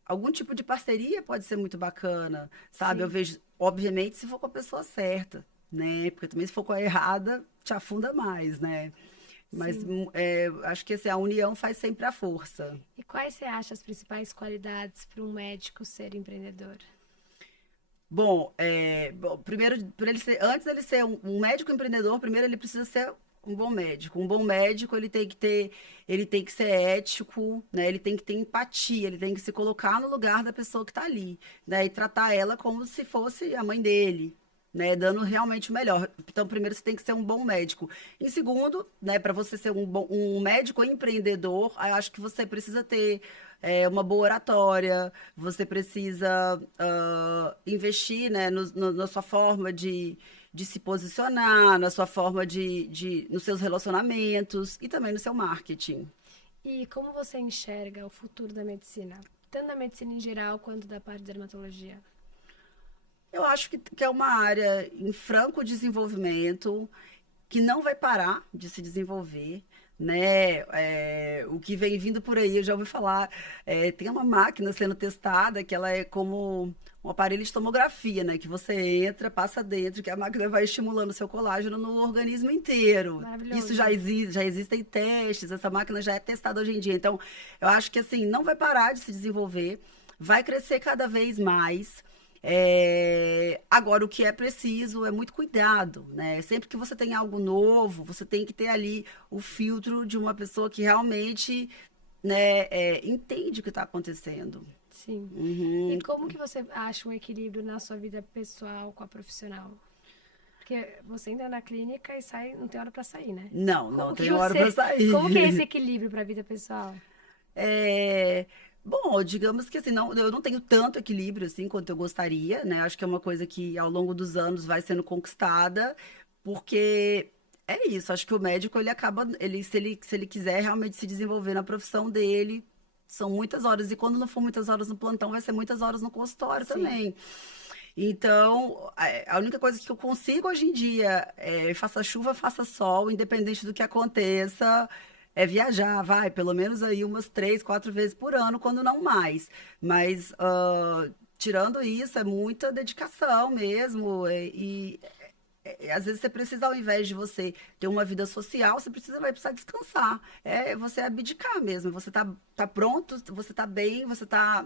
algum tipo de parceria pode ser muito bacana, sabe? Eu Sim, vejo, obviamente, se for com a pessoa certa, né? Porque também se for com a errada, te afunda mais, né? Mas sim. acho que assim, a união faz sempre a força. E quais você acha as principais qualidades para um médico ser empreendedor? Bom, primeiro, antes dele ser um médico empreendedor, primeiro ele precisa ser um bom médico. Um bom médico, ele tem que ser ético, né? Ele tem que ter empatia, ele tem que se colocar no lugar da pessoa que está ali, né? E tratar ela como se fosse a mãe dele, né? Dando realmente o melhor. Então, primeiro você tem que ser um bom médico. Em segundo, né, para você ser um médico empreendedor, eu acho que você precisa ter uma boa oratória, você precisa investir, né, na sua forma de se posicionar, na sua forma nos seus relacionamentos e também no seu marketing. E como você enxerga o futuro da medicina? Tanto da medicina em geral quanto da parte de dermatologia? Eu acho que é uma área em franco desenvolvimento, que não vai parar de se desenvolver, né? O que vem vindo por aí, eu já ouvi falar, tem uma máquina sendo testada que ela é como um aparelho de tomografia, né? Que você entra, passa dentro, que a máquina vai estimulando o seu colágeno no organismo inteiro. Isso Maravilhoso. já existe, já existem testes, essa máquina já é testada hoje em dia. Então, eu acho que assim, não vai parar de se desenvolver, vai crescer cada vez mais. Agora, o que é preciso é muito cuidado, né? Sempre que você tem algo novo, você tem que ter ali o filtro de uma pessoa que realmente, né, entende o que está acontecendo. Sim. E Uhum. como que você acha um equilíbrio na sua vida pessoal com a profissional? Porque você entra na clínica e sai, não tem hora para sair, né? Não, não Como que tem hora para como que é esse sair. equilíbrio para a vida pessoal? É, Bom, digamos que assim, eu não tenho tanto equilíbrio assim quanto eu gostaria, né? Acho que é uma coisa que ao longo dos anos vai sendo conquistada, porque é isso, acho que o médico ele acaba, se ele quiser realmente se desenvolver na profissão dele, são muitas horas, e quando não for muitas horas no plantão, vai ser muitas horas no consultório Sim, também. Então, a única coisa que eu consigo hoje em dia faça chuva, faça sol, independente do que aconteça, é viajar, vai, pelo menos aí umas 3, 4 vezes por ano, quando não mais. Mas, tirando isso, é muita dedicação mesmo. Às vezes você precisa, ao invés de você ter uma vida social, vai precisar descansar. É você abdicar mesmo. Você tá pronto, você tá bem, você tá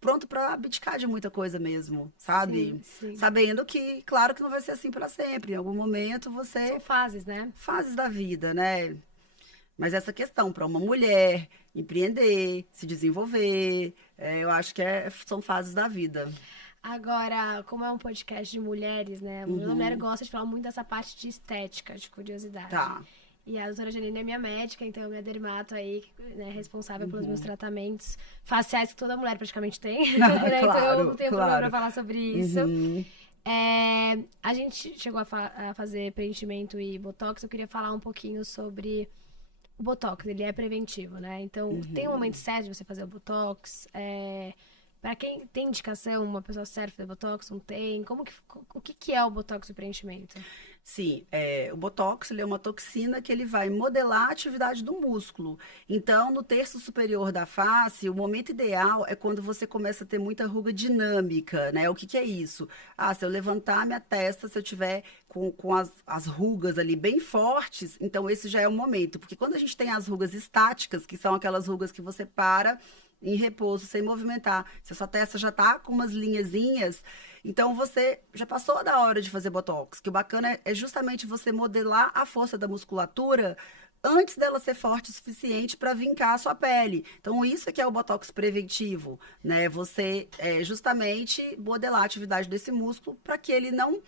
pronto para abdicar de muita coisa mesmo, sim, sabe? sim. Sabendo que, claro que não vai ser assim para sempre. Em algum momento São você fases, né? fases da vida, né? Mas essa questão para uma mulher empreender, se desenvolver, eu acho que são fases da vida. Agora, como é um podcast de mulheres, né? A mulher gosta de falar muito dessa parte de estética, de curiosidade. Tá. E a doutora Janine é minha médica, então é minha dermato aí, né, responsável pelos meus tratamentos faciais que toda mulher praticamente tem. Né? Então eu não tenho problema pra falar sobre isso. A gente chegou a fazer preenchimento e botox. Eu queria falar um pouquinho sobre o botox. Ele é preventivo, né? Então tem um momento certo de você fazer o botox. Para quem tem indicação, uma pessoa serve fazer botox, não tem? O que é o botox e preenchimento? Sim, o Botox ele é uma toxina que ele vai modelar a atividade do músculo. Então, no terço superior da face, o momento ideal é quando você começa a ter muita ruga dinâmica, né? O que que é isso? Se eu levantar minha testa, se eu tiver com as rugas ali bem fortes, então esse já é o momento. Porque quando a gente tem as rugas estáticas, que são aquelas rugas que você para em repouso, sem movimentar, se a sua testa já tá com umas linhazinhas, então você já passou da hora de fazer botox, que o bacana é justamente você modelar a força da musculatura antes dela ser forte o suficiente para vincar a sua pele. Então, isso é que é o botox preventivo, né? Você justamente modelar a atividade desse músculo para que ele não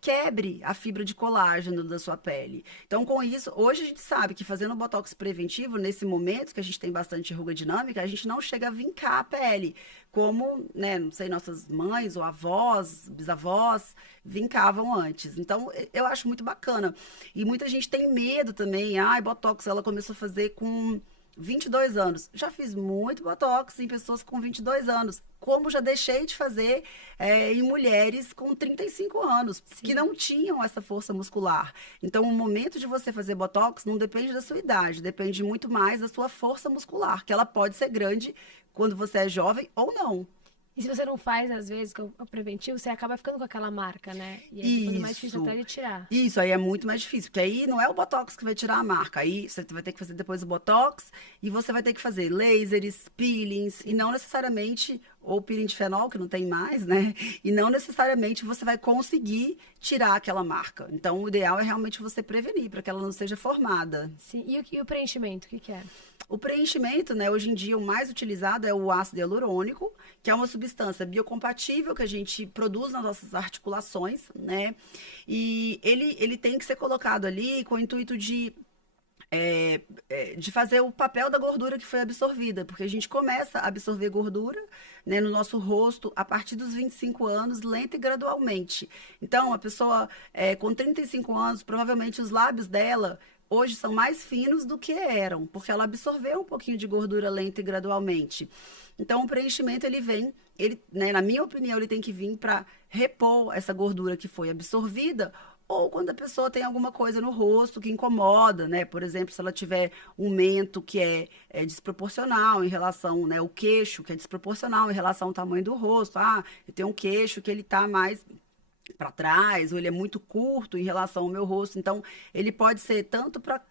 quebre a fibra de colágeno da sua pele. Então, com isso, hoje a gente sabe que fazendo botox preventivo, nesse momento que a gente tem bastante ruga dinâmica, a gente não chega a vincar a pele, como, né, não sei, nossas mães ou avós, bisavós, vincavam antes. Então, eu acho muito bacana. E muita gente tem medo também. Botox, ela começou a fazer com 22 anos. Já fiz muito botox em pessoas com 22 anos. Como já deixei de fazer em mulheres com 35 anos, Sim. que não tinham essa força muscular. Então, o momento de você fazer botox não depende da sua idade, depende muito mais da sua força muscular, que ela pode ser grande quando você é jovem ou não. E se você não faz, às vezes, que é o preventivo, você acaba ficando com aquela marca, né? E aí depois é mais difícil até de tirar. Isso, aí é muito mais difícil, porque aí não é o Botox que vai tirar a marca. Aí você vai ter que fazer depois o Botox e você vai ter que fazer lasers, peelings, e não necessariamente, ou peeling de fenol, que não tem mais, né? E não necessariamente você vai conseguir tirar aquela marca. Então, o ideal é realmente você prevenir, para que ela não seja formada. Sim, e o preenchimento, o que é? O preenchimento, né, hoje em dia o mais utilizado é o ácido hialurônico, que é uma substância biocompatível que a gente produz nas nossas articulações, né? E ele tem que ser colocado ali com o intuito de fazer o papel da gordura que foi absorvida, porque a gente começa a absorver gordura, né, no nosso rosto a partir dos 25 anos, lenta e gradualmente. Então, a pessoa com 35 anos, provavelmente os lábios dela hoje são mais finos do que eram, porque ela absorveu um pouquinho de gordura lenta e gradualmente. Então, o preenchimento, né, na minha opinião, ele tem que vir para repor essa gordura que foi absorvida, ou quando a pessoa tem alguma coisa no rosto que incomoda, né? Por exemplo, se ela tiver um mento que é desproporcional em relação, né, o queixo que é desproporcional em relação ao tamanho do rosto. Eu tenho um queixo que ele tá mais para trás, ou ele é muito curto em relação ao meu rosto. Então, ele pode ser tanto para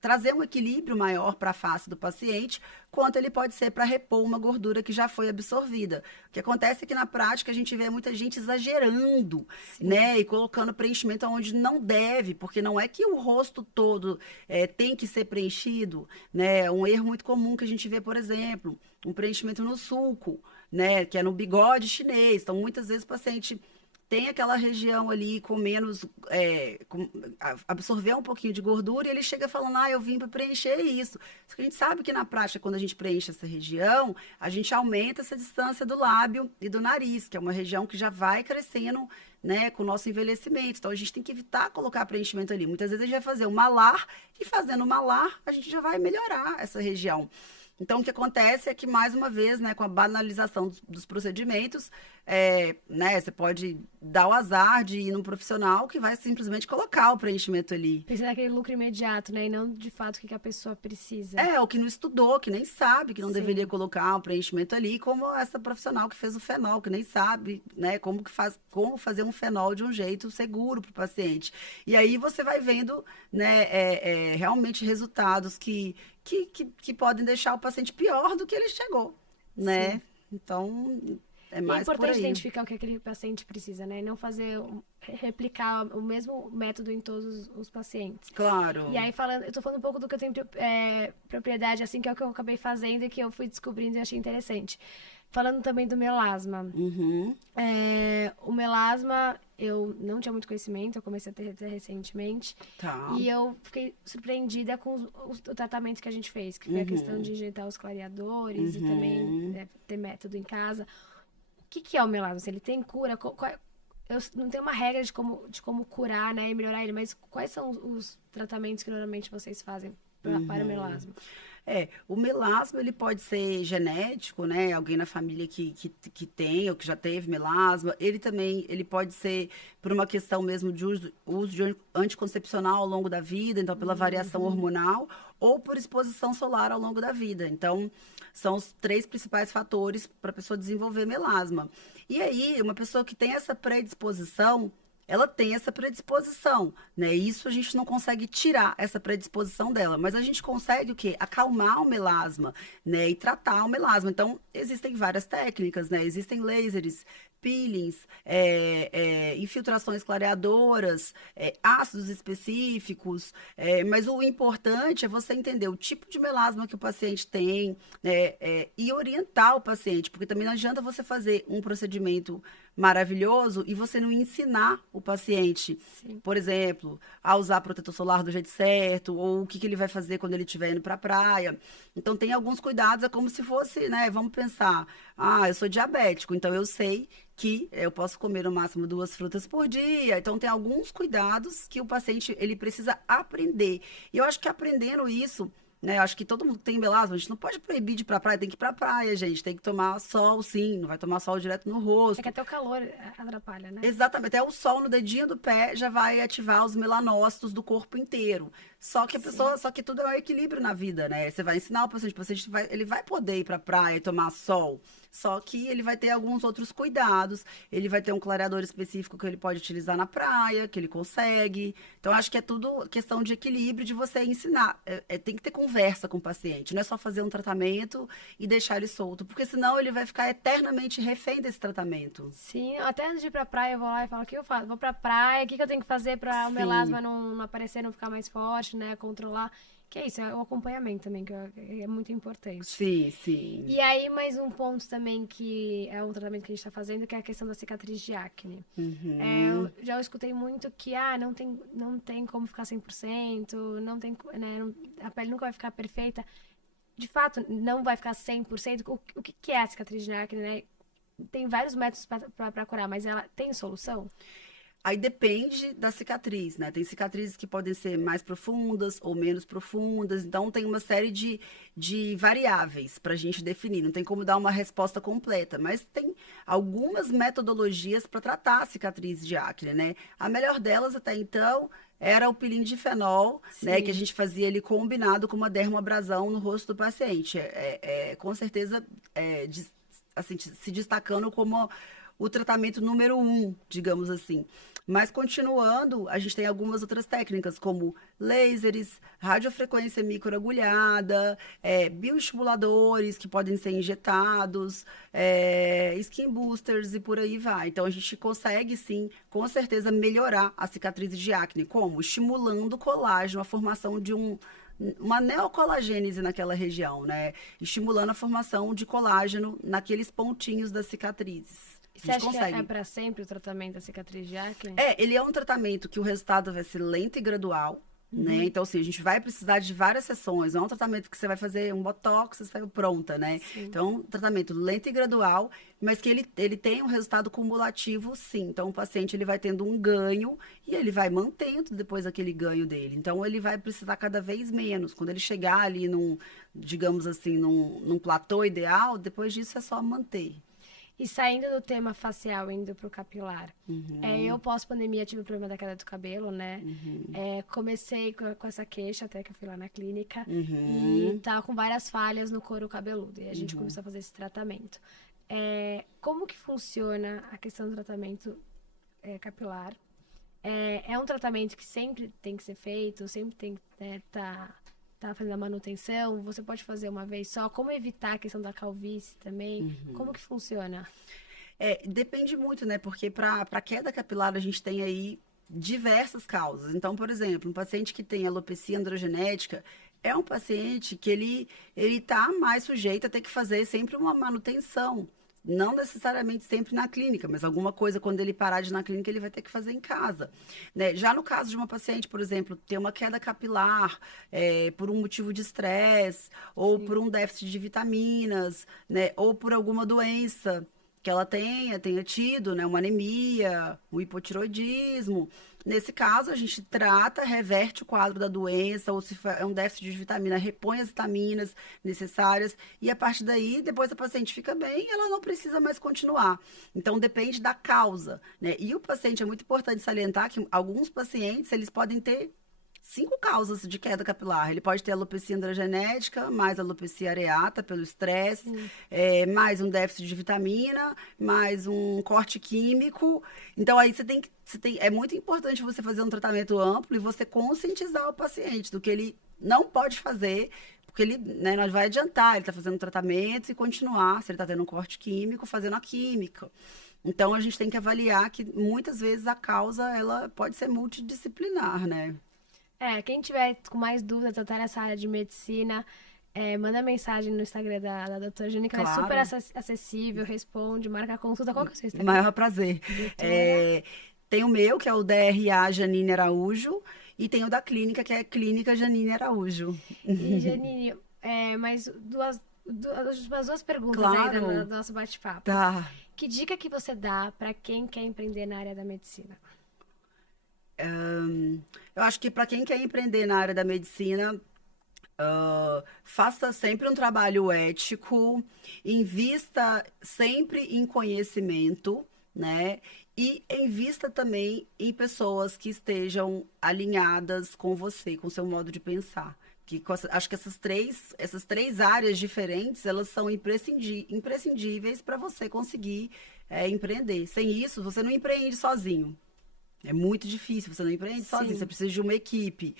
trazer um equilíbrio maior para a face do paciente, quanto ele pode ser para repor uma gordura que já foi absorvida. O que acontece é que na prática a gente vê muita gente exagerando, né, e colocando preenchimento onde não deve, porque não é que o rosto todo tem que ser preenchido, né? Um erro muito comum que a gente vê, por exemplo, um preenchimento no sulco, né, que é no bigode chinês. Então, muitas vezes o paciente tem aquela região ali com menos, absorver um pouquinho de gordura e ele chega falando, eu vim para preencher isso. Só que a gente sabe que na prática, quando a gente preenche essa região, a gente aumenta essa distância do lábio e do nariz, que é uma região que já vai crescendo, né, com o nosso envelhecimento. Então, a gente tem que evitar colocar preenchimento ali. Muitas vezes a gente vai fazer um malar e fazendo o malar, a gente já vai melhorar essa região. Então, o que acontece é que, mais uma vez, né, com a banalização dos procedimentos, né, você pode dar o azar de ir num profissional que vai simplesmente colocar o preenchimento ali. Precisa daquele lucro imediato, né? E não, de fato, o que a pessoa precisa. O que não estudou, que nem sabe que não Sim. deveria colocar o preenchimento ali, como essa profissional que fez o fenol, que nem sabe, né, como fazer um fenol de um jeito seguro para o paciente. E aí você vai vendo, né, realmente resultados que podem deixar o paciente pior do que ele chegou, né? Sim. Então, é mais por aí. É importante identificar o que aquele paciente precisa, né? E não replicar o mesmo método em todos os pacientes. Claro. E aí, eu tô falando um pouco do que eu tenho propriedade, assim, que é o que eu acabei fazendo e que eu fui descobrindo e achei interessante. Falando também do melasma. Uhum, O melasma, eu não tinha muito conhecimento, eu comecei a ter recentemente. tá. E eu fiquei surpreendida com o tratamento que a gente fez, que foi a questão de injetar os clareadores e também ter método em casa. O que é o melasma? Se ele tem cura? Eu não tenho uma regra de como curar, né, e melhorar ele, mas quais são os tratamentos que normalmente vocês fazem para o melasma? O melasma, ele pode ser genético, né? Alguém na família que tem ou que já teve melasma. Ele também, ele pode ser por uma questão mesmo de uso de anticoncepcional ao longo da vida, então pela variação hormonal, ou por exposição solar ao longo da vida. Então, são os 3 principais fatores para a pessoa desenvolver melasma. E aí, uma pessoa que tem essa predisposição, ela tem essa predisposição, né? Isso a gente não consegue tirar essa predisposição dela, mas a gente consegue o quê? Acalmar o melasma, né? E tratar o melasma. Então, existem várias técnicas, né? Existem lasers, peelings, infiltrações clareadoras, ácidos específicos, mas o importante é você entender o tipo de melasma que o paciente tem, né? E orientar o paciente, porque também não adianta você fazer um procedimento maravilhoso e você não ensinar o paciente, Sim. por exemplo, a usar protetor solar do jeito certo, ou o que ele vai fazer quando ele estiver indo para a praia. Então, tem alguns cuidados, é como se fosse, né? Vamos pensar, eu sou diabético, então eu sei que eu posso comer no máximo 2 frutas por dia. Então, tem alguns cuidados que o paciente, ele precisa aprender. E eu acho que aprendendo isso, né? Eu acho que todo mundo que tem melasma, a gente não pode proibir de ir pra praia, tem que ir pra praia, gente. Tem que tomar sol, sim, não vai tomar sol direto no É rosto. que até o calor atrapalha, né? Exatamente, até o sol no dedinho do pé já vai ativar os melanócitos do corpo inteiro. Só que a Sim. pessoa, só que tudo é um equilíbrio na vida, né? Você vai ensinar o paciente vai, ele vai poder ir pra praia e tomar sol. Só que ele vai ter alguns outros cuidados. Ele vai ter um clareador específico que ele pode utilizar na praia, que ele consegue. Então, acho que é tudo questão de equilíbrio, de você ensinar. Tem que ter conversa com o paciente. Não é só fazer um tratamento e deixar ele solto. Porque senão ele vai ficar eternamente refém desse tratamento. Sim, até antes de ir pra praia, eu vou lá e falo, o que eu faço? Vou pra praia, o que eu tenho que fazer pra o melasma Sim, não aparecer, não ficar mais forte, né? Controlar. Que é isso, é o acompanhamento também, é muito importante. sim, sim. E aí, mais um ponto também que é um tratamento que a gente tá fazendo, que é a questão da cicatriz de acne. Uhum. Eu já escutei muito que, não tem como ficar 100%, não tem, né, a pele nunca vai ficar perfeita. De fato, não vai ficar 100%. O que é a cicatriz de acne, né? Tem vários métodos para curar, mas ela tem solução? Aí depende da cicatriz, né? Tem cicatrizes que podem ser mais profundas ou menos profundas. Então, tem uma série de variáveis para a gente definir. Não tem como dar uma resposta completa, mas tem algumas metodologias para tratar a cicatriz de acne, né? A melhor delas até então era o peeling de fenol, né? Que a Sim. gente fazia ele combinado com uma dermoabrasão no rosto do paciente. Com certeza, assim, se destacando como o tratamento número 1, digamos assim. Mas continuando, a gente tem algumas outras técnicas, como lasers, radiofrequência microagulhada, bioestimuladores que podem ser injetados, skin boosters e por aí vai. Então, a gente consegue, sim, com certeza, melhorar a cicatriz de acne. Como? Estimulando o colágeno, a formação de uma neocolagênese naquela região, né? Estimulando a formação de colágeno naqueles pontinhos das cicatrizes. E A você gente acha que é consegue. para sempre o tratamento da cicatriz de acne? Ele é um tratamento que o resultado vai ser lento e gradual, né? Uhum. Então, assim, a gente vai precisar de várias sessões. Não é um tratamento que você vai fazer um botox e saiu pronta, né? Sim. Então, um tratamento lento e gradual, mas que ele tem um resultado cumulativo, sim. Então, o paciente ele vai tendo um ganho e ele vai mantendo depois aquele ganho dele. Então, ele vai precisar cada vez menos. Quando ele chegar ali digamos assim, num platô ideal, depois disso é só manter. E saindo do tema facial, indo pro capilar. Eu, Uhum, pós-pandemia, tive o problema da queda do cabelo, né? uhum, Comecei com essa queixa, até que eu fui lá na clínica. E uhum, tava com várias falhas no couro cabeludo. E a gente uhum. começou a fazer esse tratamento. Como que funciona a questão do tratamento capilar? É um tratamento que sempre tem que ser feito, sempre tem que tá fazendo a manutenção. Você pode fazer uma vez só. Como evitar a questão da calvície também? Como que funciona? Depende muito, né? Porque para queda capilar a gente tem aí diversas causas. Então, por exemplo, um paciente que tem alopecia androgenética é um paciente que ele tá mais sujeito a ter que fazer sempre uma manutenção, não necessariamente sempre na clínica, mas alguma coisa, quando ele parar de ir na clínica, ele vai ter que fazer em casa, né? Já no caso de uma paciente, por exemplo, ter uma queda capilar, por um motivo de estresse, ou Sim. por um déficit de vitaminas, né? Ou por alguma doença que ela tenha tido, né? Uma anemia, um hipotiroidismo. Nesse caso, a gente trata, reverte o quadro da doença, ou se é um déficit de vitamina, repõe as vitaminas necessárias, e a partir daí, depois a paciente fica bem e ela não precisa mais continuar. Então, depende da causa, né? E o paciente, é muito importante salientar que alguns pacientes, eles podem ter 5 causas de queda capilar. Ele pode ter alopecia androgenética, mais alopecia areata pelo estresse, Sim. mais um déficit de vitamina, mais um corte químico. Então, aí é muito importante você fazer um tratamento amplo e você conscientizar o paciente do que ele não pode fazer, porque ele, né, não vai adiantar, ele está fazendo um tratamento e continuar, se ele está tendo um corte químico, fazendo a química. Então, a gente tem que avaliar que muitas vezes a causa, ela pode ser multidisciplinar, né? Quem tiver com mais dúvidas até nessa área de medicina, manda mensagem no Instagram da doutora Jane, que ela é super Claro. acessível, responde, marca a consulta. Qual que é o seu Instagram? Maior prazer. Doutora. Tem o meu, que é o DRA Janine Araújo, e tem o da clínica, que é Clínica Janine Araújo. E, Janine, mais umas duas perguntas ainda Claro. no nosso bate-papo. Tá. Que dica que você dá para quem quer empreender na área da medicina? Eu acho que para quem quer empreender na área da medicina, faça sempre um trabalho ético, invista sempre em conhecimento, né? E invista também em pessoas que estejam alinhadas com você, com o seu modo de pensar. Acho que essas três áreas diferentes, elas são imprescindíveis para você conseguir, empreender. Sem isso, você não empreende sozinho. É muito difícil, você não empreende sozinho, você Sim, precisa de uma equipe.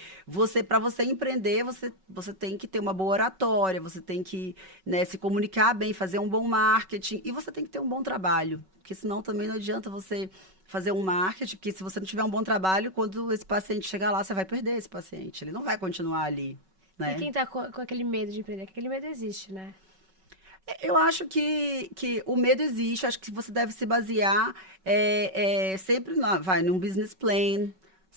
Para você empreender, você tem que ter uma boa oratória, você tem que, né, se comunicar bem, fazer um bom marketing e você tem que ter um bom trabalho, porque senão também não adianta você fazer um marketing, porque se você não tiver um bom trabalho, quando esse paciente chegar lá, você vai perder esse paciente, ele não vai continuar ali, e né? quem tá com aquele medo de empreender? Que aquele medo existe, né? Eu acho que o medo existe, acho que você deve se basear sempre num business plan.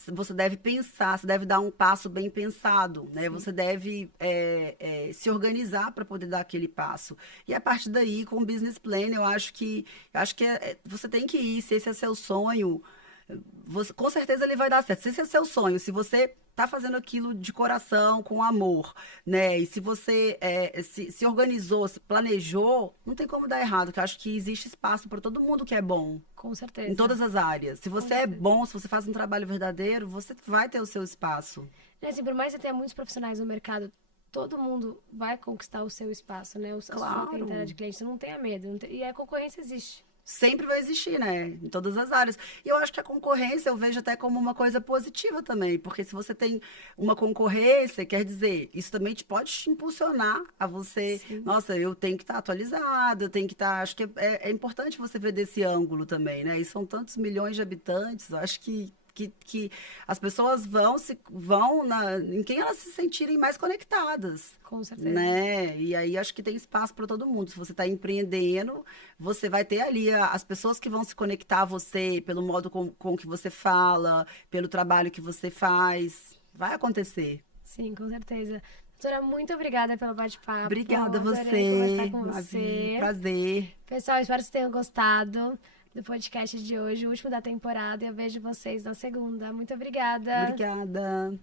Você deve pensar, você deve dar um passo bem pensado, né? Sim. Você deve se organizar para poder dar aquele passo. E a partir daí, com o business plan, eu acho que você tem que ir, se esse é seu sonho, com certeza ele vai dar certo. Se esse é seu sonho, se você está fazendo aquilo de coração, com amor, né? E se você se organizou, se planejou, não tem como dar errado, porque eu acho que existe espaço para todo mundo que é bom, Com em certeza. todas as áreas. Se Com você é certeza. bom, se você faz um trabalho verdadeiro, você vai ter o seu espaço. E, assim, por mais que você tenha muitos profissionais no mercado, todo mundo vai conquistar o seu espaço, né? A sua clientela de Claro. clientes. Não tenha medo. E a concorrência existe. Sempre vai existir, né? Em todas as áreas. E eu acho que a concorrência eu vejo até como uma coisa positiva também, porque se você tem uma concorrência, quer dizer, isso também pode te impulsionar a você. Sim, Nossa, eu tenho que estar atualizado, eu tenho que estar. Acho que é importante você ver desse ângulo também, né? E são tantos milhões de habitantes, eu acho que as pessoas em quem elas se sentirem mais conectadas, com certeza. né? E aí acho que tem espaço para todo mundo. Se você está empreendendo, você vai ter ali as pessoas que vão se conectar a você pelo modo com que você fala, pelo trabalho que você faz. Vai acontecer. Sim, com certeza. Doutora, muito obrigada pelo bate-papo. Obrigada a Adorei conversar você, com Mavi. você. Prazer. Pessoal, espero que vocês tenham gostado do podcast de hoje, o último da temporada. E eu vejo vocês na segunda. Muito obrigada. Obrigada.